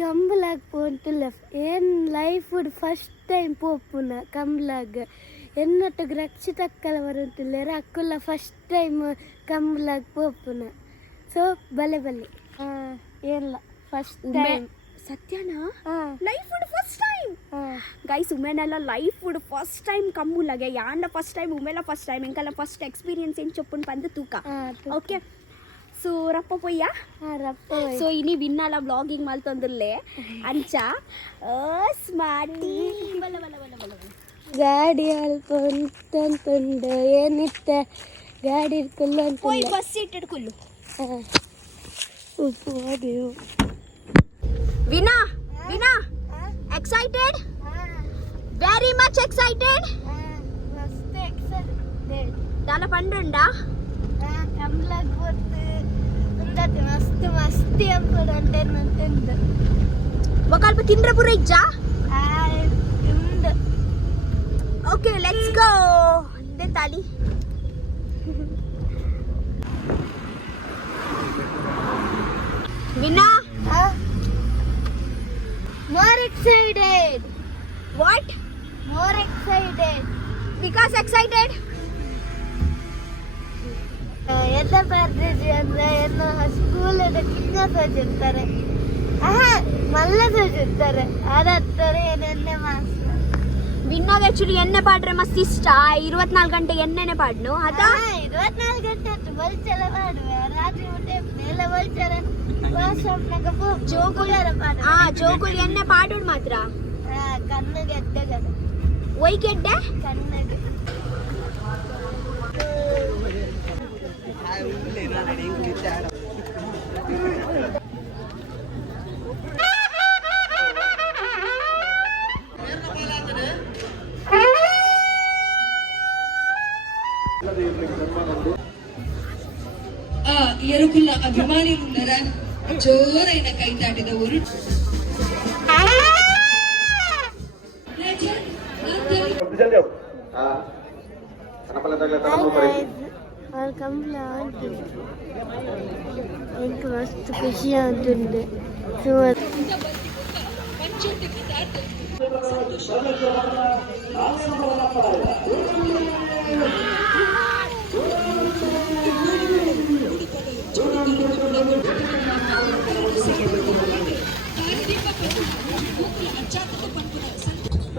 ಕಂಬಲಾಗ ಪೋಂಟುಲ್ಲ ಏನ್ life first time ಪೋಪುನ ಕಂಬಲಾಗ ಎನ್ನೊಟ್ಟಿಗೆ ರಕ್ಷಿತ ಅಕ್ಕಲ ಬರುಂತಿಲ್ಲ ಅಕ್ಕುಲ್ಲ ಫಸ್ಟ್ ಟೈಮ್ ಕಂಬಲಾಗ ಪೋಪುನ ಸೊ ಬಲೆ ಏನಿಲ್ಲ ಫಸ್ಟ್ ಟೈಮ್ ಸತ್ಯನಾ life food first time guys ಉಮೆನೆಲ್ಲ ಲೈಫ್ ಫುಡ್ ಫಸ್ಟ್ ಟೈಮ್ ಕಮ್ಮುಲಾಗೆ ಯಾಂಡ ಫಸ್ಟ್ ಟೈಮ್ ಉಮೆಲ ಫಸ್ಟ್ ಟೈಮ್ ಎಂಕಲ್ಲ ಫಸ್ಟ್ ಎಕ್ಸ್ಪೀರಿಯನ್ಸ್ ಏನು ಚೊಪ್ಪನ್ ಬಂದು ತೂಕ ಓಕೆ ಸೊ ರಪ್ಪ ಪೊಯ್ಯ ಸೊ ಇನಿ ವಿನ್ನಲ್ಲ ಬ್ಲಾಗಿಂಗ್ ಮಲ್ತೊಂದುಲ್ಲೆ ಅಂಚ ಸ್ಮಾರ್ಟಿ ಬಲ ಬಲ ಬಲ ಬಲ ಗಾಡಿ ಅಲ್ಪ ಉಂಟಂತುಂಡು ಏನಿತ್ತ ಗಾಡಿ ಇಟ್ಕೊಲ್ಲ ಅಂತ ಹೋಯ್ ಬಸ್ ಸೀಟ್ ಇಟ್ಕೊಲ್ಲು ಉಪ್ಪು ಅದೇವು ವಿನಾ ವಿನಾ ಎಕ್ಸೈಟೆಡ್ ವೆರಿ ಮಚ್ ಎಕ್ಸೈಟೆಡ್ ಮಸ್ತ್ ಎಕ್ಸೈಟೆಡ್ ದಾನ ಪಂಡುಂಡಾ ಕಂಬಲಾಗ ಗೊತ್ತು ಉಂಡತಿ ಮಸ್ತ್ ಮಸ್ತಿ ಅಂಪುಡು ಅಂಟೇನಂತೆಂದು ಒಕಲ್ಪ ತಿಂದ್ರೆ ಪೂರ ಇಜ್ಜಾ ಉಂಡು ಓಕೆ ಲೆಟ್ಸ್ ಗೋ ತಾಲಿ ವಿನಾ more excited what more excited because excited ಎಂತ ಪ್ರಾರ್ಥಿಸಿ ಅಂದ್ರೆ ಏನು ಸ್ಕೂಲದ ಕಿನ್ನ ಸೋಜಿರ್ತಾರೆ ಮಲ್ಲ ಸೋಜಿರ್ತಾರೆ ಅದಾಗ್ತಾರೆ ಏನೆನ್ನೆ ಮಾಸ್ಟರ್ ವಿನ್ನಾಗ ಆಕ್ಚುಲಿ ಎಣ್ಣೆ ಪಾಡ್ರೆ ಮಸ್ತ್ ಇಷ್ಟ 24 ಗಂಟೆ ಎಣ್ಣೆನೆ ಪಾಡ್ನು ಅದ 24 ಗಂಟೆ ಆಯ್ತು ಬಲ್ಚಲ ಮಾಡುವೆ ರಾತ್ರಿ ಊಟ ಮೇಲೆ ಬಲ್ಚಲ ವಾಶ್ರೂಮ್ನಾಗ ಜೋಗುಳಿ ಎಣ್ಣೆ ಪಾಡೋಡ್ ಮಾತ್ರ ಕಣ್ಣಿಗೆ ಎದ್ದಗದ ಒಯ್ಗೆಡ್ಡೆ ಕಣ್ಣಿಗೆ ఎరుకుల అభిమాని ఉన్నారా జోరైన కైతాటిద ஒரு എനിക്ക് മസ്ത് ಖುಷಿಯಾಗುತ್ತದೆ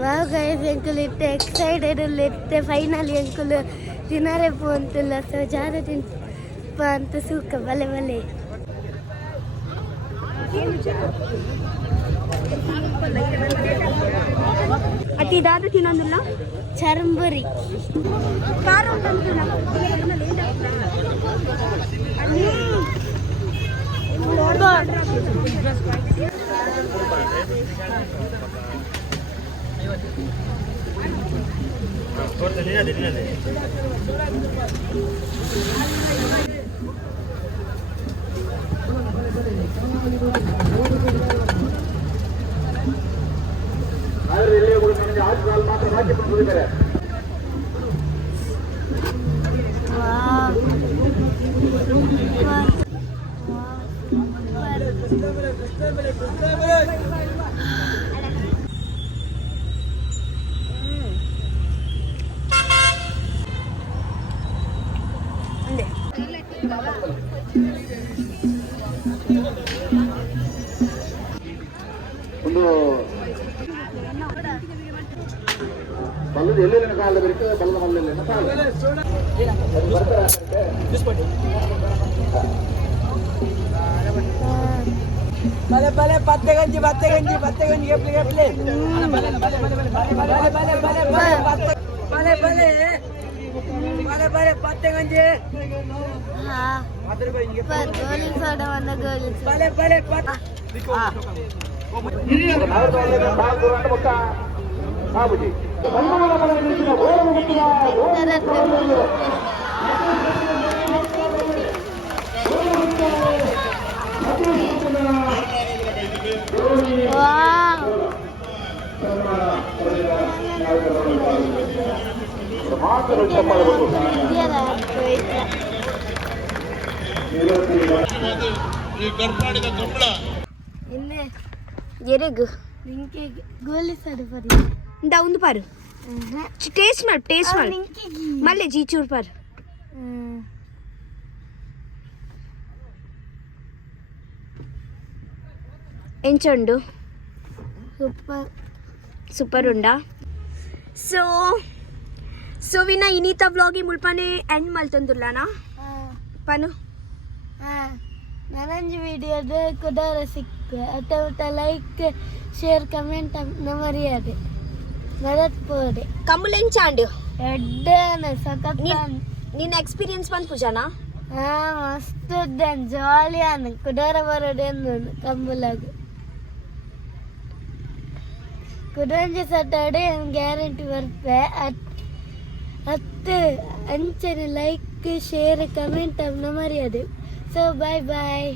Wow guys, uncle itte excited itte finally uncle dinare pontilla so jara din panta suka bale bale ಅತಿ ದಾದ ತಿನ್ನೊಂದಿಲ್ಲ ಚರಂಬುರಿ ಖಾರ ಉಂಟಂತಿಲ್ಲ ಬಲ್ಲದ ಎಲ್ಲೆಲ್ಲಿನ ಕಾಲ ಬರ್ತದೆ ಬಲ್ಲದ ಮಲ್ಲೆಲ್ಲಿನ ಕಾಲ ಬಲೆ ಬಲೆ ಪತ್ತೆ ಗಂಜಿ ಎಪ್ಲಿ ಎಪ್ಲಿ ಬಲೆ ಬಲೆ ಪತ್ತೆ ಗಂಜಿ ಬಲೆ ಬಾಬುಜಿ ಇನ್ನೇ ಎರೆಗು ನಿಂಗೆ ಗೋಲಿ ಸರಿ ಬರಿ ಇಂದ ಒಂದು ಪಾರು ಟೇಸ್ಟ್ ಮಾಡಿ ಮಲ್ಲೆ ಜೀಚೂರು ಪಾರು ಎಂಚುಂಡು ಸೂಪರ್ ಉಂಡಾ ಸೊ ವಿನ ಇನೀತ ವ್ಲಾಗಿ ಮುಳ್ಪನೆ ಎಂಡ್ ಮಲ್ತಂದುಲ್ಲನಾ ಪನು ನನಂಜಿ ವಿಡಿಯೋದ ಕುದಾರ ಸಿಕ್ಕ ಅಟ ಲೈಕ್ ಶೇರ್ ಕಮೆಂಟ್ ಮರಿಯಾದೆ ಮದತ್ ಪೋಡೆ ಕಮ್ಮುಲ ಎಂಚಾಂಡು ಎಡ್ಡನ ಸಖತ್ ನಿನ್ನ ಎಕ್ಸ್ಪೀರಿಯನ್ಸ್ ಬಂದು ಪೂಜಾನಾ ಮಸ್ತ್ ಜಾಲಿ ಅನ್ನ ಕುದಾರ ಬರೋಡೆ ಕಂಬುಲಾಗ ಕುಡಂಜಿ ಸಟರ್ಡೆ ಗ್ಯಾರಂಟಿ ಬರ್ಪೆ ಹತ್ತು ಅಂಚನೆ ಲೈಕ್ ಶೇರ್ ಕಮೆಂಟ್ ಮರಿಯೋದು ಸೊ ಬಾಯ್ ಬಾಯ್